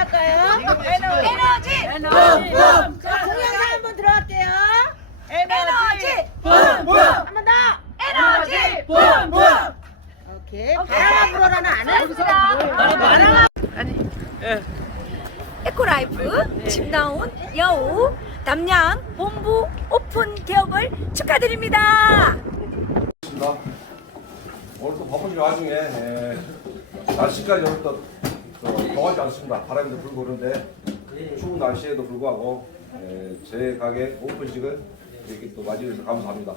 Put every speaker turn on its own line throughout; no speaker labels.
할까요?
에너지
에너지. 자, 동영상 한번 들어갈게요.
에너지
한번 더.
에너지
오케이. 바람아 불어라는 안 해.
잘했습니다. 에코라이프 집 나온 여우 담양 본부 오픈 개업을 축하드립니다.
있습니다. 오늘 또 바쁘신 와중에 예, 날씨까지 오늘 또 어, 더하지 않습니다. 바람도 불고 그런데 추운 날씨에도 불구하고 예, 제 가게 오픈식을 이렇게 또 맞이해 주셔서 감사합니다.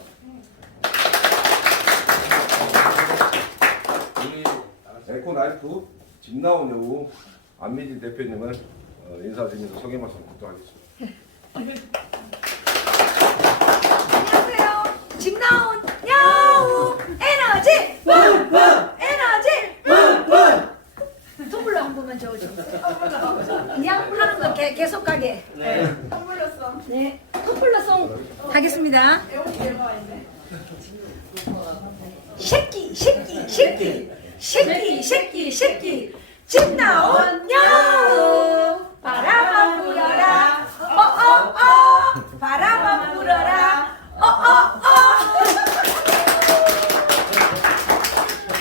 우리 에코나이프 진나온 여우 안미진 대표님을 어, 인사드리면서 소개 말씀 듣도록 하겠습니다.
안녕하세요. 집 나온 여우 에너지 에너지 텀블러 한 번만 줘줘. 그냥 하는 거 개- 계속 가게. 네. 텀블러송. 네. 텀블러송 하겠습니다. 새끼 새끼 새끼 새끼 새끼 새끼 집 나온 여우 바람아 불어라 어 어 어 바람아 불어라 어 어 어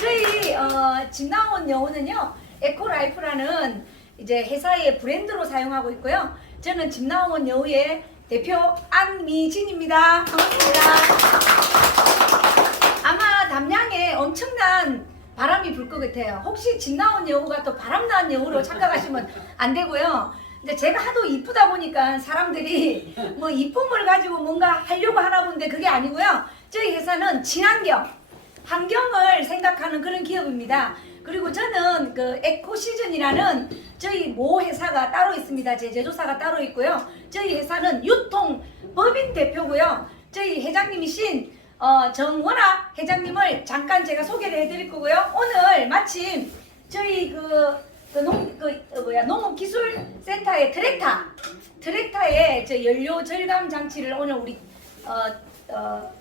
저희 어, 집 나온 여우는요 에코라이프라는 이제 회사의 브랜드로 사용하고 있고요 저는 집 나온 여우의 대표 안미진입니다 반갑습니다. 아마 담양에 엄청난 바람이 불 것 같아요. 혹시 집 나온 여우가 또 바람 나온 여우로 착각하시면 안 되고요. 근데 제가 하도 이쁘다 보니까 사람들이 뭐 이쁨을 가지고 뭔가 하려고 하나 본데 그게 아니고요. 저희 회사는 친환경, 환경을 생각하는 그런 기업입니다. 그리고 저는 그 에코 시즌이라는 저희 모 회사가 따로 있습니다. 제 제조사가 따로 있고요. 저희 회사는 유통 법인 대표고요. 저희 회장님이신 어, 정원아 회장님을 잠깐 제가 소개를 해드릴 거고요. 오늘 마침 저희 그, 그 농, 그, 어, 뭐야, 농업기술센터의 트랙타, 트랙타의 저 연료 절감 장치를 오늘 우리, 어, 어,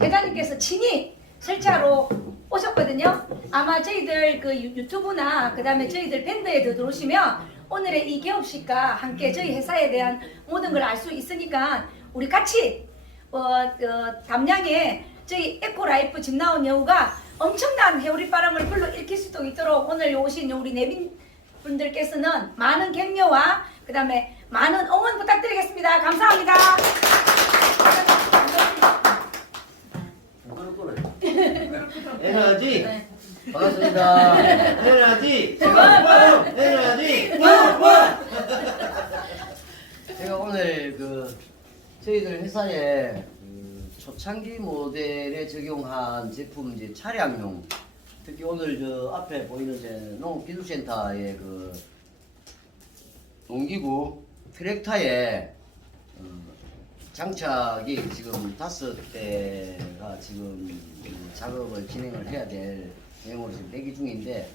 회장님께서 친히 설치하러 오셨거든요. 아마 저희들 그 유- 유튜브나 그 다음에 저희들 밴드에 들어오시면 오늘의 이 개업식과 함께 저희 회사에 대한 모든 걸 알 수 있으니까 우리 같이 어, 어, 담양에 저희 에코라이프 집 나온 여우가 엄청난 해오리 바람을 불러 일으킬 수도 있도록 오늘 오신 우리 내빈 분들께서는 많은 격려와 그 다음에 많은 응원 부탁드리겠습니다. 감사합니다.
에너지.
네.
반갑습니다. 에너지. 에너지. 제가 오늘 그 저희들 회사에 그 초창기 모델에 적용한 제품 이제 차량용. 특히 오늘 저 앞에 보이는 이제 농업기술센터의 그 농기구 트랙터에 어, 장착이 지금 다섯 대가 지금 이 작업을 진행을 해야 될 내용으로 지금 대기 중인데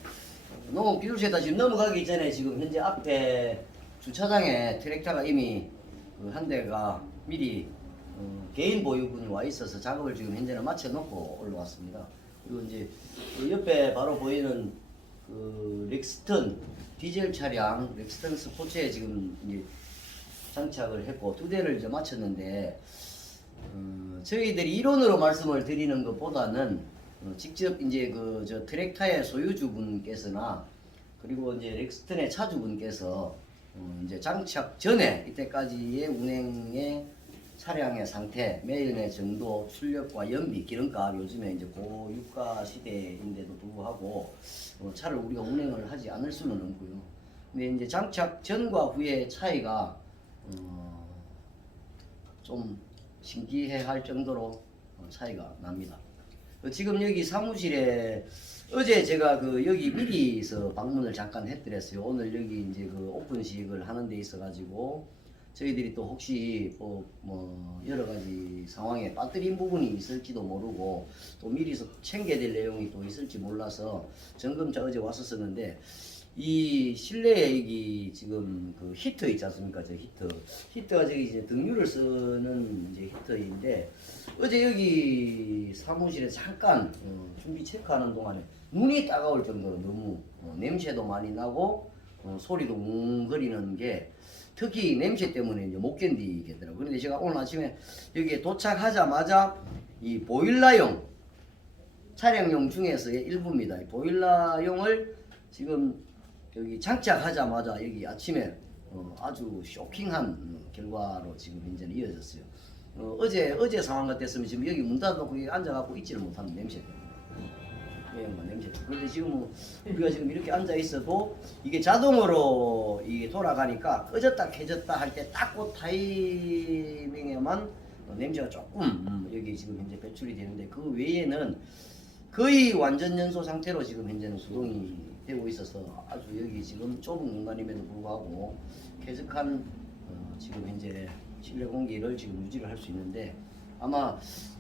농업 기술센터 지금 넘어가기 전에 지금 현재 앞에 주차장에 트랙터가 이미 그 한 대가 미리 어, 개인 보유분이 와 있어서 작업을 지금 현재는 마쳐놓고 올라왔습니다. 그리고 이제 그 옆에 바로 보이는 그 렉스턴 디젤 차량 렉스턴 스포츠에 지금 이제 장착을 했고 두 대를 이제 마쳤는데 어, 저희들이 이론으로 말씀을 드리는 것보다는 어, 직접 이제 그 저 트랙터의 소유주분께서나 그리고 이제 렉스턴의 차주분께서 어, 이제 장착 전에 이때까지의 운행의 차량의 상태, 매연의 정도, 출력과 연비, 기름값 요즘에 이제 고유가 시대인데도 불구하고 어, 차를 우리가 운행을 하지 않을 수는 없고요. 근데 이제 장착 전과 후의 차이가 어, 좀 신기해 할 정도로 어, 차이가 납니다. 어, 지금 여기 사무실에 어제 제가 그 여기 미리서 방문을 잠깐 해드렸어요. 오늘 여기 이제 그 오픈식을 하는 데 있어 가지고 저희들이 또 혹시 뭐, 뭐 여러 가지 상황에 빠뜨린 부분이 있을지도 모르고 또 미리서 챙겨야 될 내용이 또 있을지 몰라서 점검차 어제 왔었었는데 이 여기 지금 그 히터 있지 않습니까? 저 히터. 히터가 저기 이제 등유를 쓰는 이제 히터인데 어제 여기 사무실에 잠깐 어, 준비 체크하는 동안에 눈이 따가울 정도로 너무 어, 냄새도 많이 나고 어, 소리도 웅거리는 게 특히 냄새 때문에 이제 못 견디겠더라고요. 그런데 제가 오늘 아침에 여기에 도착하자마자 이 보일러용 차량용 중에서의 일부입니다. 이 보일러용을 지금 여기 장착하자마자 여기 아침에 어, 아주 쇼킹한 어, 결과로 지금 현재는 이어졌어요. 어, 어제 어제 상황 같았으면 지금 여기 문 닫아놓고 여기 앉아갖고 있지를 못하는 냄새 냄새. 그런데 지금 뭐 우리가 지금 이렇게 앉아 있어도 이게 자동으로 이게 돌아가니까 꺼졌다 켜졌다 할 때 딱 그 타이밍에만 어, 냄새가 조금 음, 여기 지금 현재 배출이 되는데 그 외에는 거의 완전 연소 상태로 지금 현재는 수동이 되고 있어서 아주 여기 지금 좁은 공간임에도 불구하고 쾌적한 어, 지금 현재 실내 공기를 지금 유지를 할 수 있는데 아마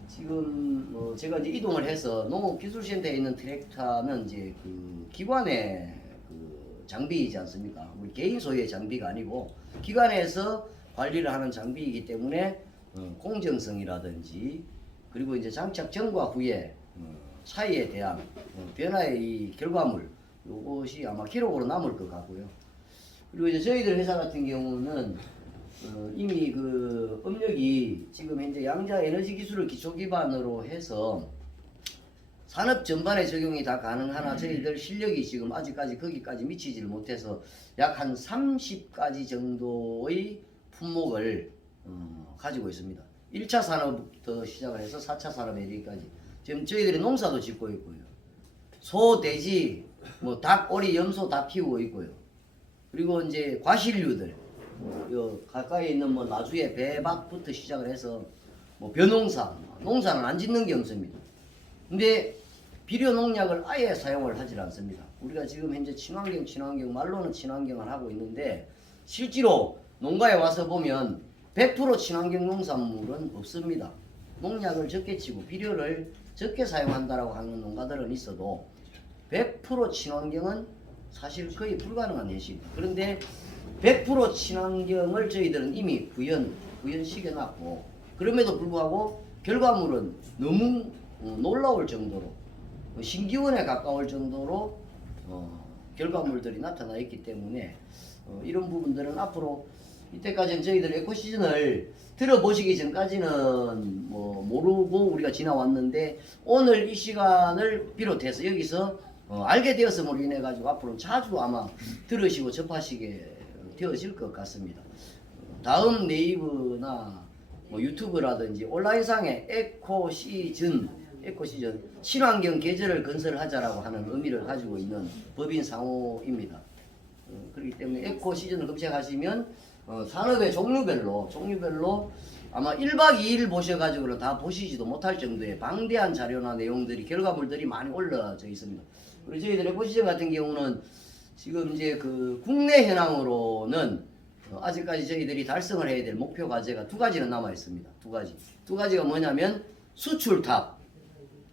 지금 뭐 제가 이제 이동을 해서 농업기술센터에 있는 트랙터는 이제 그 기관의 그 장비이지 않습니까? 우리 개인 소유의 장비가 아니고 기관에서 관리를 하는 장비이기 때문에 어, 공정성이라든지 그리고 이제 장착 전과 후에 어, 차이에 대한 어, 변화의 이 결과물 요것이 아마 기록으로 남을 것 같고요. 그리고 이제 저희들 회사 같은 경우는 어, 이미 그 업력이 지금 현재 양자 에너지 기술을 기초 기반으로 해서 산업 전반에 적용이 다 가능하나 저희들 실력이 지금 아직까지 거기까지 미치지를 못해서 약 한 30가지 정도의 품목을 어, 가지고 있습니다. 1차 산업부터 시작을 해서 4차 산업에 이르기까지 지금 저희들이 농사도 짓고 있고요. 소, 돼지, 뭐 닭, 오리, 염소 다 키우고 있고요. 그리고 이제 과실류들, 뭐, 요 가까이 있는 뭐 나주에 배박부터 시작을 해서 뭐 벼농사, 농사는 안 짓는 게 없습니다. 근데 비료 농약을 아예 사용을 하질 않습니다. 우리가 지금 현재 친환경, 친환경 말로는 친환경을 하고 있는데 실제로 농가에 와서 보면 100% 친환경 농산물은 없습니다. 농약을 적게 치고 비료를 적게 사용한다라고 하는 농가들은 있어도 100% 친환경은 사실 거의 불가능한 현실입니다. 그런데 100% 친환경을 저희들은 이미 구현, 구현시켜놨고 그럼에도 불구하고 결과물은 너무 어, 놀라울 정도로 어, 신기원에 가까울 정도로 어, 결과물들이 나타나 있기 때문에 어, 이런 부분들은 앞으로 이때까지는 저희들 에코시즌을 들어보시기 전까지는 뭐 모르고 우리가 지나왔는데 오늘 이 시간을 비롯해서 여기서 어, 알게 되었음으로 인해 가지고 앞으로 자주 아마 들으시고 접하시게 되어질 것 같습니다. 어, 다음 네이버나 뭐 유튜브라든지 온라인상에 에코 시즌 에코 시즌 친환경 계절을 건설하자라고 하는 의미를 가지고 있는 법인 상호입니다. 어, 그렇기 때문에 에코 시즌을 검색하시면 어, 산업의 종류별로 종류별로 아마 1박 2일 보셔가지고는 다 보시지도 못할 정도의 방대한 자료나 내용들이 결과물들이 많이 올라져 있습니다. 그리고 저희들 에코 시즌 같은 경우는 지금 이제 그 국내 현황으로는 어, 아직까지 저희들이 달성을 해야 될 목표 과제가 두 가지는 남아 있습니다. 두 가지. 두 가지가 뭐냐면 수출탑,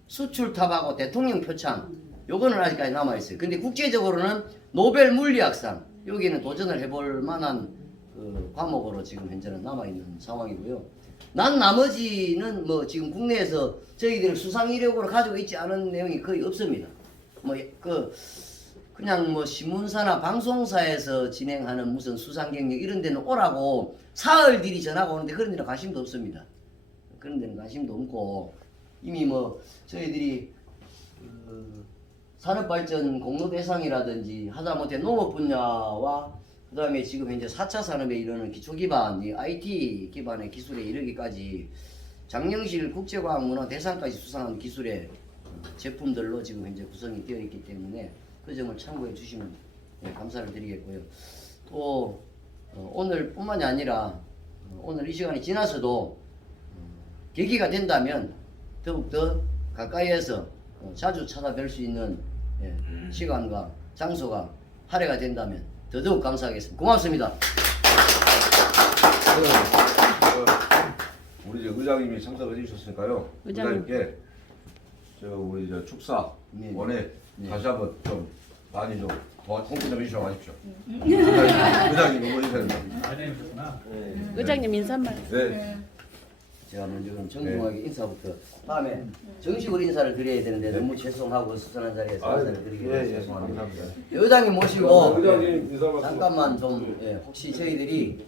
수출탑하고 대통령 표창 요거는 아직까지 남아 있어요. 근데 국제적으로는 노벨 물리학상 여기는 도전을 해볼 만한 그 과목으로 지금 현재는 남아 있는 상황이고요. 난 나머지는 뭐 지금 국내에서 저희들 수상 이력으로 가지고 있지 않은 내용이 거의 없습니다. 뭐 그 그냥 뭐 신문사나 방송사에서 진행하는 무슨 수상 경력 이런 데는 오라고 사흘들이 전화가 오는데 그런 데는 관심도 없습니다. 그런 데는 관심도 없고 이미 뭐 저희들이 그 산업발전 공로 대상이라든지 하다못해 농업 분야와 그 다음에 지금 현재 4차 산업에 이르는 기초기반 이 IT 기반의 기술에 이르기까지 장영실 국제과학문화 대상까지 수상한 기술의 제품들로 지금 현재 구성이 되어 있기 때문에 그 점을 참고해 주시면 네, 감사를 드리겠고요. 또 어, 오늘뿐만이 아니라 어, 오늘 이 시간이 지나서도 어, 계기가 된다면 더욱더 가까이에서 어, 자주 찾아뵐 수 있는 예, 시간과 장소가 할애가 된다면 더더욱 감사하겠습니다. 고맙습니다.
그, 우리 이제 의장님이 참석해 주셨으니까요.
의장님.
의장님께 저 우리 저 축사
네.
원에
네.
다시 한번 좀 많이 좀 도와 홍보 좀 해주셔 가십시오. 의장님, 의장님 응원해 주셔야 됩니다.
해주셨구나.
의장님 인사말.
네.
제가 먼저 그럼 정중하게 인사부터 다음에 정식으로 인사를 드려야 되는데 너무 죄송하고 수선한 자리에서
아유,
인사를 드리기
예,
위해서
예,
죄송합니다.
감사합니다.
의장님 모시고
의장님 인사 말씀.
잠깐만 좀 예, 혹시 저희들이 음,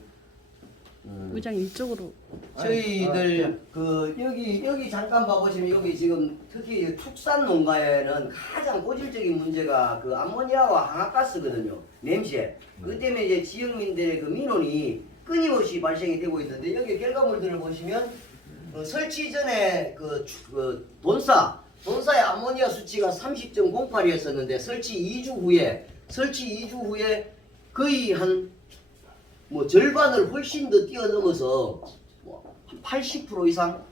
의장 이쪽으로.
저희들 그 여기 여기 잠깐 봐보시면 여기 지금 특히 이 축산 농가에는 가장 고질적인 문제가 그 암모니아와 항아가스거든요 냄새. 그 때문에 이제 지역민들의 그 민원이 끊임없이 발생이 되고 있는데 여기 결과물들을 보시면 어, 설치 전에 그, 추- 그 돈사 돈사의 암모니아 수치가 30.08이었었는데 설치 2주 후에 설치 2주 후에 거의 한 뭐 절반을 훨씬 더 뛰어넘어서 뭐 80% 이상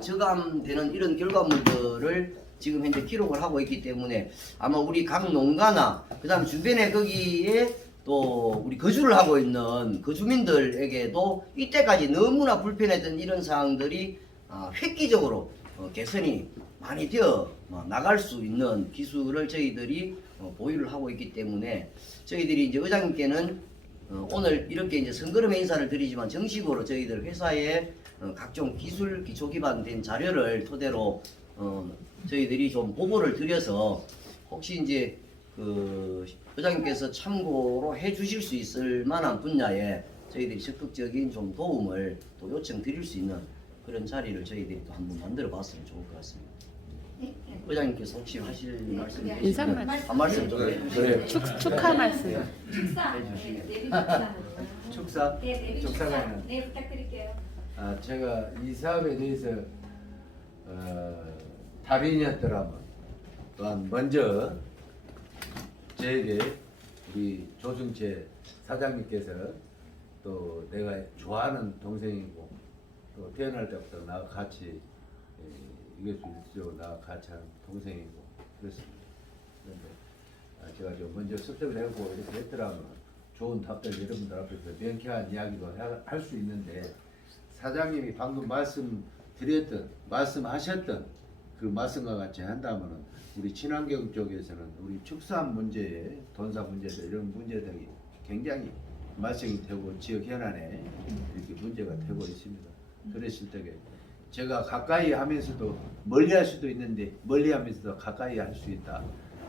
저감되는 이런 결과물들을 지금 현재 기록을 하고 있기 때문에 아마 우리 각 농가나 그다음 주변에 거기에 또 우리 거주를 하고 있는 거주민들에게도 이때까지 너무나 불편했던 이런 사항들이 아, 획기적으로 어, 개선이 많이 되어 어, 나갈 수 있는 기술을 저희들이 어, 보유를 하고 있기 때문에 저희들이 이제 의장님께는 어, 오늘 이렇게 이제 선거름의 인사를 드리지만 정식으로 저희들 회사에 어, 각종 기술 기초 기반된 자료를 토대로 어, 저희들이 좀 보고를 드려서 혹시 이제 그 회장님께서 참고로 해 주실 수 있을 만한 분야에 저희들이 적극적인 좀 도움을 또 요청 드릴 수 있는 그런 자리를 저희들이 또 한번 만들어 봤으면 좋을 것 같습니다.
네, 네.
회장님께서 혹시 하실 말씀
네,
인사
있으시면
말씀.
한 말씀 좀 해주세요.
축, 축하 말씀.
축사 네, 축사.
축사
네, 내비 축사.
축사가는
네, 부탁드릴게요.
아, 제가 이 사업에 대해서 어, 달인이었더라면 또한 먼저 저에게 우리 조승채 사장님께서 또 내가 좋아하는 동생이고 또 태어날 때부터 나와 같이 에, 수 있도록 나와 같이 한 동생이고 그렇습니다. 그런데 아, 제가 좀 먼저 습득을 해보고 이렇게 했더라면 좋은 답들 여러분들 앞에서 명쾌한 이야기도 할 수 있는데 사장님이 방금 말씀 드렸던 말씀하셨던 그 말씀과 같이 한다면은 우리 친환경 쪽에서는 우리 축산 문제, 돈사 문제들 이런 문제들이 굉장히 발생이 되고 지역 현안에 이렇게 문제가 되고 있습니다. 그랬을 때에 제가 가까이 하면서도 멀리 할 수도 있는데 멀리 하면서도 가까이 할 수 있다.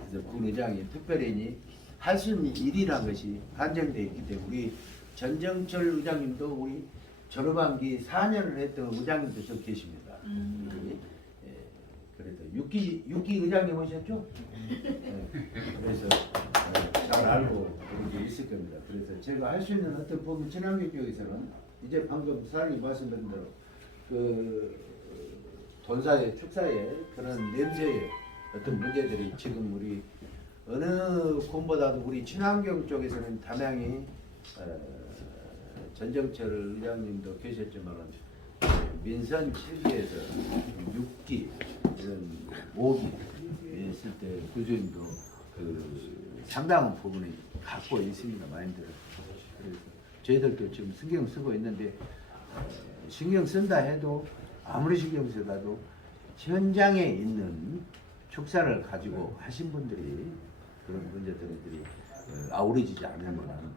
그래서 군 의장이 특별히 할 수 있는 일이라는 것이 한정되어 있기 때문에 우리 전정철 의장님도 우리 졸업한 기 4년을 했던 의장님도 저 계십니다. 우리, 예, 그래도 육기 육기 의장님 오셨죠? 예, 그래서 어, 잘 알고 그런 게 있을 겁니다. 그래서 제가 할 수 있는 어떤 부분 친환경 쪽에서는 이제 방금 사장님 말씀드린 대로 그 돈사의 축사의 그런 냄새의 어떤 문제들이 지금 우리 어느 곳보다도 우리 친환경 쪽에서는 담양이 어, 전정철 의장님도 계셨지만 민선 7기에서 6기 이런 5기 있을 때 구조님도 그 상당한 부분을 갖고 있습니다 마인드를. 그래서 저희들도 지금 신경 쓰고 있는데 어, 신경 쓴다 해도 아무리 신경 쓰다도 현장에 있는 축사를 가지고 하신 분들이 그런 문제들이 어, 아우러지지 않으면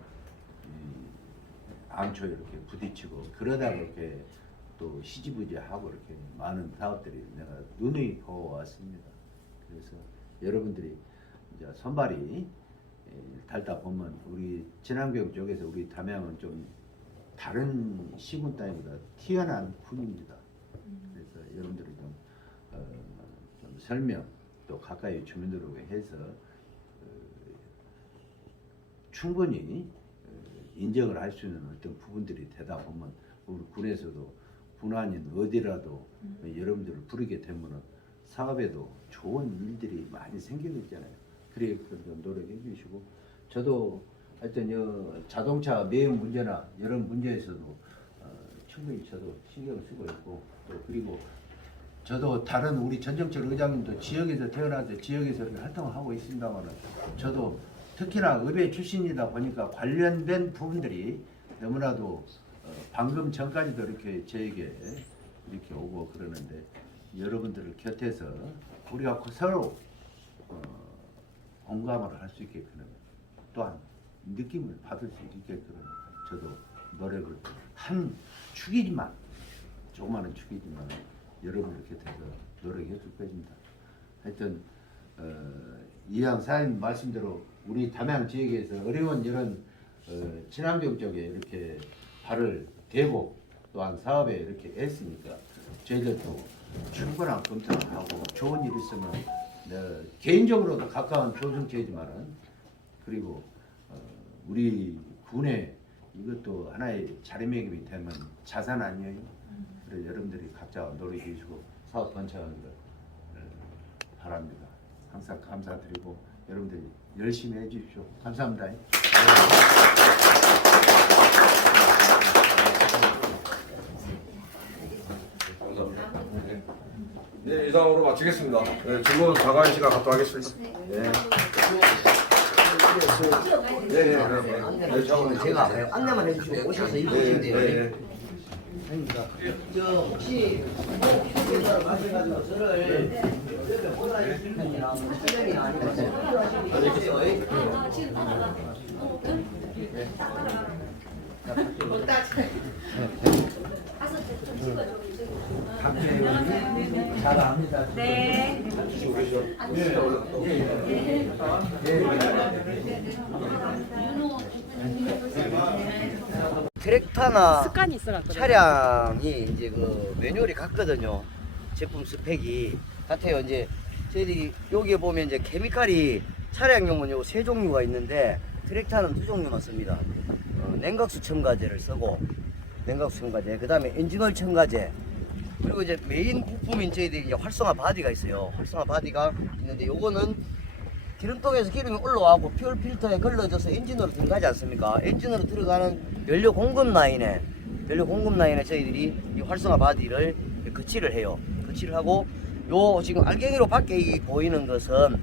암초에 이렇게 부딪히고 그러다가 이렇게 또 시지부지하고 이렇게 많은 사업들이 내가 눈이 보았습니다. 그래서 여러분들이 이제 선발이 에, 달다 보면 우리 친환경 쪽에서 우리 담양은 좀 다른 시군 따위보다 튀어난 군입니다. 그래서 여러분들이 좀, 어, 좀 설명 또 가까이 주민들하고 해서 어, 충분히 어, 인정을 할 수 있는 어떤 부분들이 되다 보면 우리 군에서도 군안인 어디라도 여러분들을 부르게 되면은 사업에도 좋은 일들이 많이 생기고 있잖아요. 그래 좀 노력해 주시고 저도 하여튼 여 자동차 매연 문제나 이런 문제에서도 어, 충분히 저도 신경을 쓰고 있고 또 그리고 저도 다른 우리 전정철 의장님도 지역에서 태어나서 지역에서 활동을 하고 있습니다만은 저도 특히나 의회 출신이다 보니까 관련된 부분들이 너무나도 어, 방금 전까지도 이렇게 저에게 이렇게 오고 그러는데 여러분들을 곁에서 우리가 서로 어, 공감을 할 수 있게끔 또한 느낌을 받을 수 있게끔 저도 노력을 한 축이지만 조그마한 축이지만 여러분 이렇게 돼서 노력해 줄 것입니다. 하여튼 어, 이양 사인 말씀대로 우리 담양 지역에서 어려운 이런 어, 친환경 쪽에 이렇게 발을 대고 또한 사업에 이렇게 애쓰니까 저희들도 충분한 검토를 하고 좋은 일 있으면 어, 개인적으로도 가까운 조정체이지만은 그리고 어, 우리 군에 이것도 하나의 자리매김이 되면 자산 아니에요. 그래서 여러분들이 각자 노력해 주시고 사업 번창하는 걸 어, 바랍니다. 항상 감사드리고 여러분들이 열심히 해 주십시오. 감사합니다.
감사합니다. 네. 네, 이상으로 마치겠습니다. 네, 질문 자가인 시간 갖도록 하겠습니다. 네. 네, 네, 네.
안내를 저는 제가 안내만 해주시고 오셔서
네,
입으시면 돼요.
네, 네.
아닙니다. 저 혹시 뭐 휴게소를 마셔가지고 저를 옆에 보다 있을 편이나 뭐 수련이나 아니면 필요
잘합니다.
네.
트랙터나
습관이 있어갖고.
차량이 이제 그 매뉴얼이 같거든요. 제품 스펙이 같아요. 이제 저희들이 여기에 보면 이제 케미칼이 차량용은 요세 종류가 있는데 트랙터는 두 종류만 씁니다. 어, 냉각수 첨가제를 쓰고 냉각수 첨가제, 그 다음에 엔진오일 첨가제, 그리고 이제 메인 부품인 저희들이 이제 활성화 바디가 있어요. 활성화 바디가 있는데 요거는 기름통에서 기름이 올라와고 퓨얼 필터에 걸러져서 엔진으로 들어가지 않습니까? 엔진으로 들어가는 연료 공급 라인에 연료 공급 라인에 저희들이 이 활성화 바디를 거치를 해요. 거치를 하고 요 지금 알갱이로 밖에 이 보이는 것은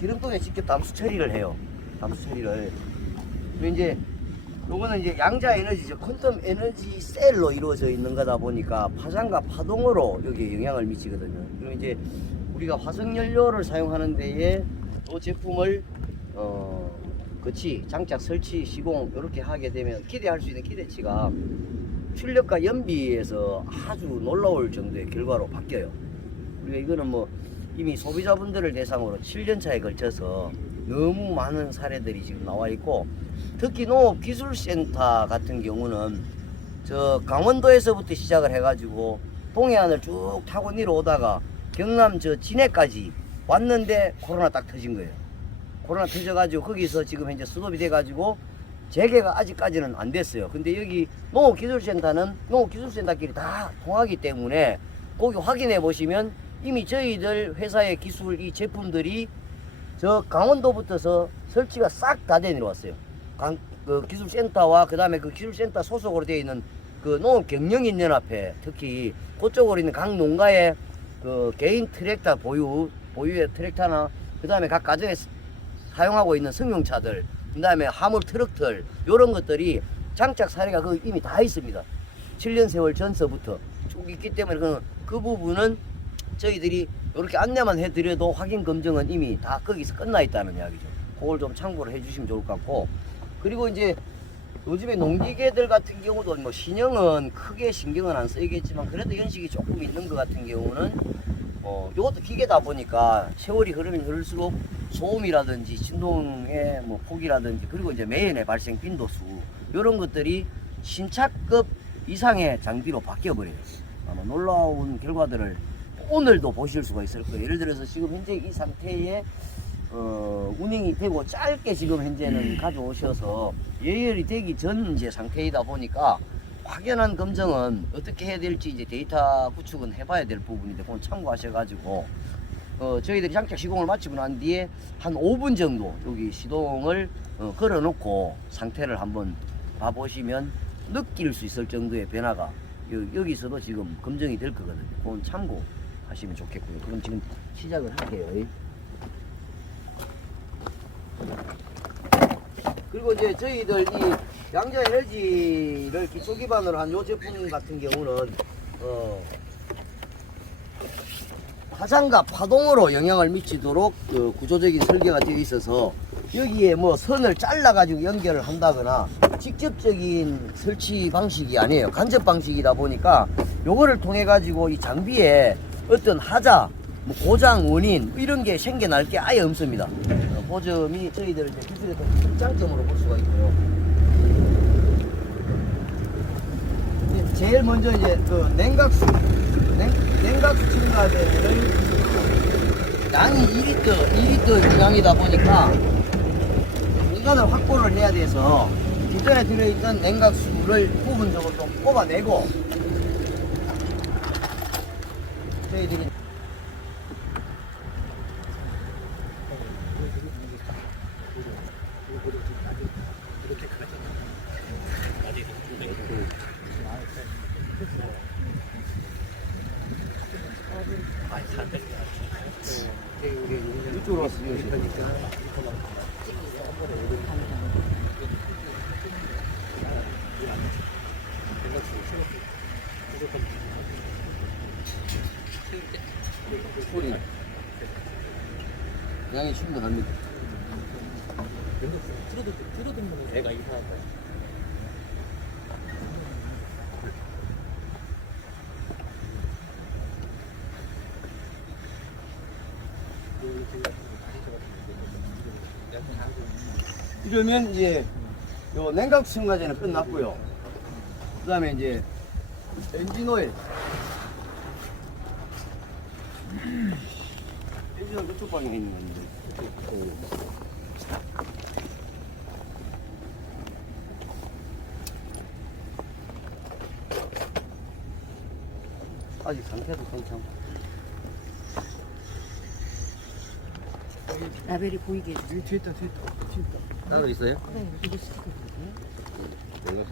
기름통에 직접 담수 처리를 해요. 담수 처리를. 그리고 이제 요거는 이제 양자 에너지죠. 퀀텀 에너지 셀로 이루어져 있는 거다 보니까 파장과 파동으로 여기에 영향을 미치거든요. 그리고 이제 우리가 화석 연료를 사용하는 데에 이 제품을 어 거치, 장착, 설치, 시공 이렇게 하게 되면 기대할 수 있는 기대치가 출력과 연비에서 아주 놀라울 정도의 결과로 바뀌어요. 우리가 이거는 뭐 이미 소비자분들을 대상으로 7년 차에 걸쳐서 너무 많은 사례들이 지금 나와 있고 특히 농업기술센터 같은 경우는 저 강원도에서부터 시작을 해가지고 동해안을 쭉 타고 내려오다가 경남 저 진해까지 왔는데 코로나 딱 터진 거예요. 코로나 터져가지고 거기서 지금 현재 수급이 돼가지고 재개가 아직까지는 안 됐어요. 근데 여기 농업기술센터는 농업기술센터끼리 다 통하기 때문에 거기 확인해 보시면 이미 저희들 회사의 기술 이 제품들이 저 강원도부터서 설치가 싹 다 돼 내려왔어요. 강, 그 기술센터와 그 다음에 그 기술센터 소속으로 되어 있는 그 농업경영인연합회 특히 그쪽으로 있는 각 농가의 그 개인 트랙터 보유 보유의 트랙터나 그 다음에 각 가정에 스- 사용하고 있는 승용차들 그 다음에 화물 트럭들 이런 것들이 장착 사례가 그 이미 다 있습니다. 7년 세월 전서부터 쭉 있기 때문에 그, 그 부분은 저희들이 이렇게 안내만 해드려도 확인 검증은 이미 다 거기서 끝나 있다는 이야기죠. 그걸 좀 참고를 해주시면 좋을 것 같고 그리고 이제 요즘에 농기계들 같은 경우도 뭐 신형은 크게 신경은 안 쓰이겠지만 그래도 연식이 조금 있는 것 같은 경우는 어 요것도 기계다 보니까 세월이 흐르면 흐를수록 소음이라든지 진동의 뭐 폭이라든지 그리고 이제 매연의 발생 빈도수 이런 것들이 신차급 이상의 장비로 바뀌어 버려요. 아마 놀라운 결과들을 오늘도 보실 수가 있을 거예요. 예를 들어서 지금 현재 이 상태에 어, 운행이 되고 짧게 지금 현재는 가져오셔서 예열이 되기 전 이제 상태이다 보니까 확연한 검증은 어떻게 해야 될지 이제 데이터 구축은 해봐야 될 부분인데 그건 참고하셔가지고 어, 저희들이 장착 시공을 마치고 난 뒤에 한 5분 정도 여기 시동을 어, 걸어놓고 상태를 한번 봐보시면 느낄 수 있을 정도의 변화가 여, 여기서도 지금 검증이 될 거거든요. 그건 참고 하시면 좋겠고요. 그럼 지금 시작을 할게요. 그리고 이제 저희들 이 양자 에너지를 기초 기반으로 한 요 제품 같은 경우는 어 화상과 파동으로 영향을 미치도록 그 구조적인 설계가 되어 있어서 여기에 뭐 선을 잘라 가지고 연결을 한다거나 직접적인 설치 방식이 아니에요. 간접 방식이다 보니까 요거를 통해 가지고 이 장비에 어떤 하자, 뭐 고장 원인 이런 게 생겨날 게 아예 없습니다. 어, 그 점이 저희들 기술의 큰 장점으로 볼 수가 있고요. 제일 먼저 이제 그 냉각수, 냉, 냉각수 첨가제를 양이 2리터, 2리터 중량이다 보니까 공간을 확보를 해야 돼서 기존에 들어있던 냉각수를 부분적으로 좀 뽑아내고 저희들이 이쪽으로 왔으면 좋겠다. 소리 양이 충분합니다. 이러면 이제 요 냉각수 첨가제는 끝났고요. 그 다음에 이제 엔진 오일. 엔진은 이쪽 방향에 있는 건데. 아직 상태도 괜찮고.
라벨이 보이게 해주세요.
뒤에 있다 뒤에 있다 뒤에 있다.
따로 있어요?
네, 이거 스티커 보세요.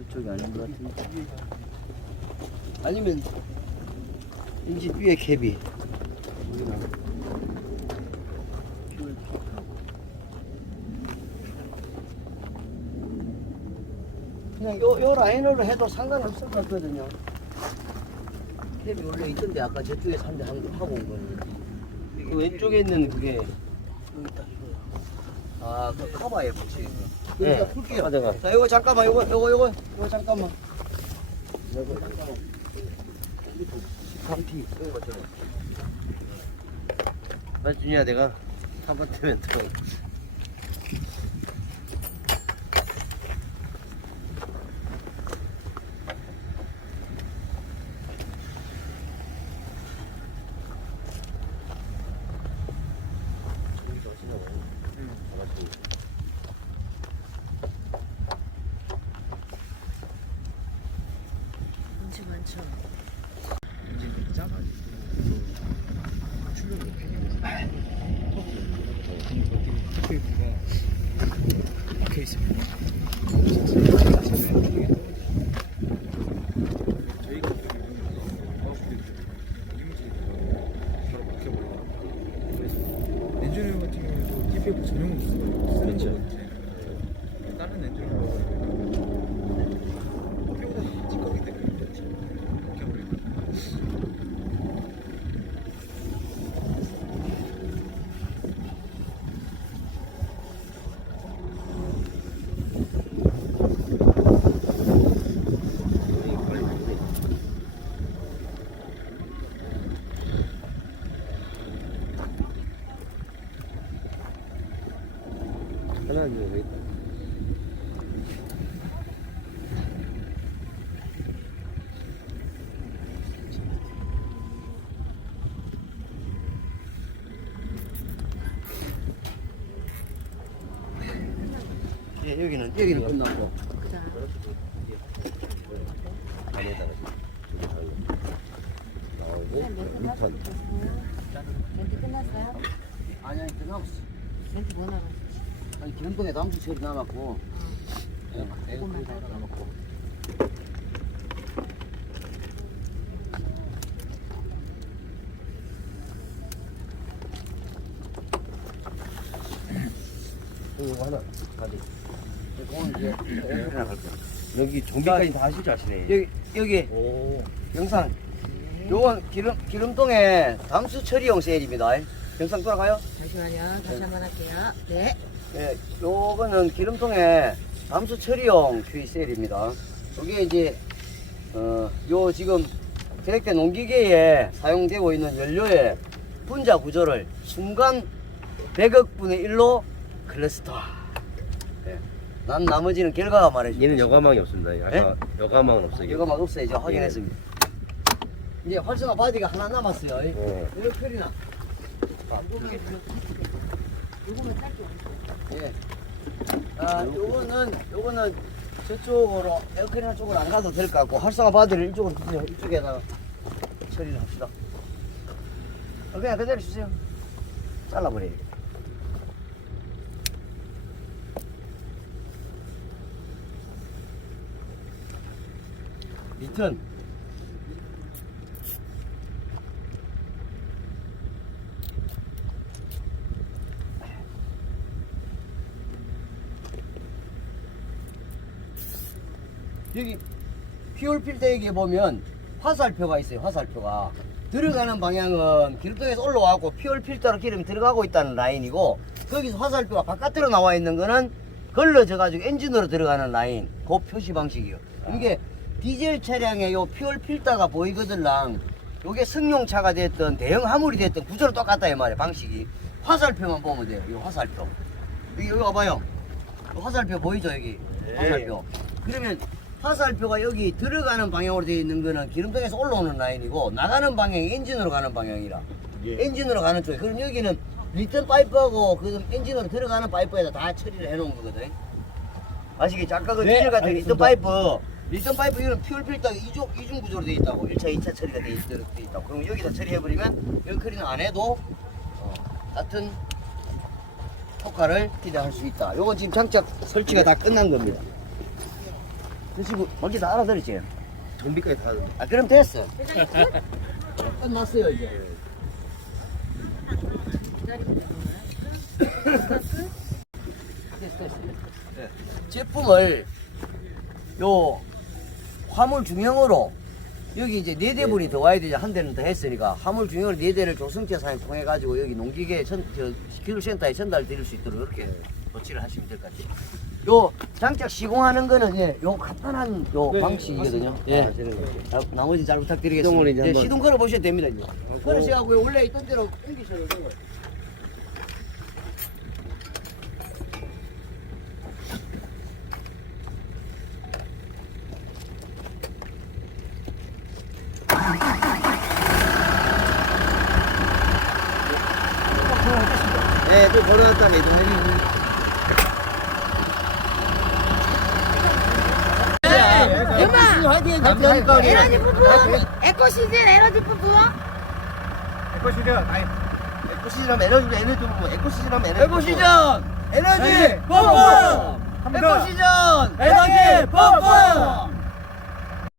이쪽이 아닌 것 같은데. 아니면 인지 뒤에 캡이. 그냥 요, 요 라인으로 해도 상관없을 것 같거든요. 캡이 원래 있던데 아까 저쪽에서 한대 하고 온 거는. 그 왼쪽에 있는 그게. 아, 그 커버에 붙이는 거. 네, 풀게요. 가져가. 자, 요거 잠깐만, 요거, 요거, 요거, 요거 잠깐만. 요거 잠깐만. 13T 쓰는 것처럼. 아, 준이야, 내가 한번 또.
문제 많죠.
엔지니어 같은 경우에도 TPF 전용으로 쓰- 쓰는 거 같아. 다른 엔지니어 커피보다 찌꺼기 때문에 이렇게 하버리고.
하나, 둘, 셋. 예, 여기는 여기는 끝났고
그다음
안에다가 나오고 6턴
멘트 끝났어요?
아니 아니 끝났어.
멘트 뭐 나갔어?
아니 담수 처리 남았고. 예, 에어컨
더.
하나 남았고. 이거 하나 가지.
여기 좀비까지 다 하실 줄 아시네.
여기 여기
오.
영상 요건 기름 기름통에 담수 처리용 세일입니다. 영상 돌아가요?
잠시만요. 다시 한 번 할게요. 네.
예, 요거는 기름통에 담수 처리용 큐이 세일입니다. 이게 이제 어, 요 지금 계획된 농기계에 사용되고 있는 연료의 분자 구조를 순간 100억 분의 1로 클래스터. 예. 난 나머지는 결과가 말해줘.
얘는 여가망이 없습니다. 아까 여가망은 없어요.
이거 막 없어요. 제가 확인했습니다. 이제 활성화 바디가 하나 남았어요.
어.
이거 클이나. 예. 아, 요거는 요거는 저쪽으로 에어컨이나 쪽으로 안 가도 될 것 같고 활성화 바디를 이쪽으로 주세요. 이쪽에다가 처리를 합시다. 어, 그냥 그대로 주세요. 잘라버려요. 리턴. 여기 퓨얼 필터에게 보면 화살표가 있어요. 화살표가 들어가는 방향은 기름통에서 올라와고 퓨얼 필터로 기름이 들어가고 있다는 라인이고 거기서 화살표가 바깥으로 나와 있는 거는 걸러져 가지고 엔진으로 들어가는 라인 그 표시 방식이요. 이게 디젤 차량의 요 퓨얼 필터가 보이거든랑 요게 승용차가 됐든 대형 화물이 됐든 구조는 똑같다 이 말이에요. 방식이 화살표만 보면 돼요. 이 화살표. 여기 여기 와봐요. 요 화살표 보이죠 여기 화살표. 그러면 화살표가 여기 들어가는 방향으로 되어 있는 거는 기름통에서 올라오는 라인이고 나가는 방향이 엔진으로 가는 방향이라. 엔진으로 가는 쪽에. 그럼 여기는 리턴 파이프하고 그 엔진으로 들어가는 파이프에다 다 처리를 해놓은 거거든. 아시겠죠? 아까 그 디젤 같은 리턴 파이프. 리턴 파이프 이런 퓨얼 필터가 이중, 이중 구조로 되어 있다고. 1차 2차 처리가 되어, 있, 있다고. 그럼 여기다 처리해버리면 열커리는 안 해도 어, 같은 효과를 기대할 수 있다. 요건 지금 장착 설치가 다 끝난 겁니다 드시고 뭔지 다 알아들었지?
좀비까지 다.
아 그럼 됐어. 끝났어요 이제. 네. 제품을 요 화물 중형으로 여기 이제 네 대분이 더 와야 되지 한 대는 더 했으니까 화물 중형으로 네 대를 조승태 사장 통해 가지고 여기 농기계 전, 저 기술센터에 전달 드릴 수 있도록 이렇게 조치를 하시면 될 것 같아요. 요 장착 시공하는 거는 예, 요 간단한 요 방식이거든요. 예. 자, 나머지 잘 부탁드리겠습니다. 예, 시동 걸어 보셔도 됩니다. 이제. 걸으셔갖고 원래 있던 대로 옮기셔도 되고.
네, 그 걸어놨다 내도
엄마! 에너지 푸푸! 에코시즌 에너지 푸푸!
에코시즌하면 에너지 에너지 뭐 에코시즌하면 에너지
에코시전
에너지
pomp!
에코시즌! 에너지 펌프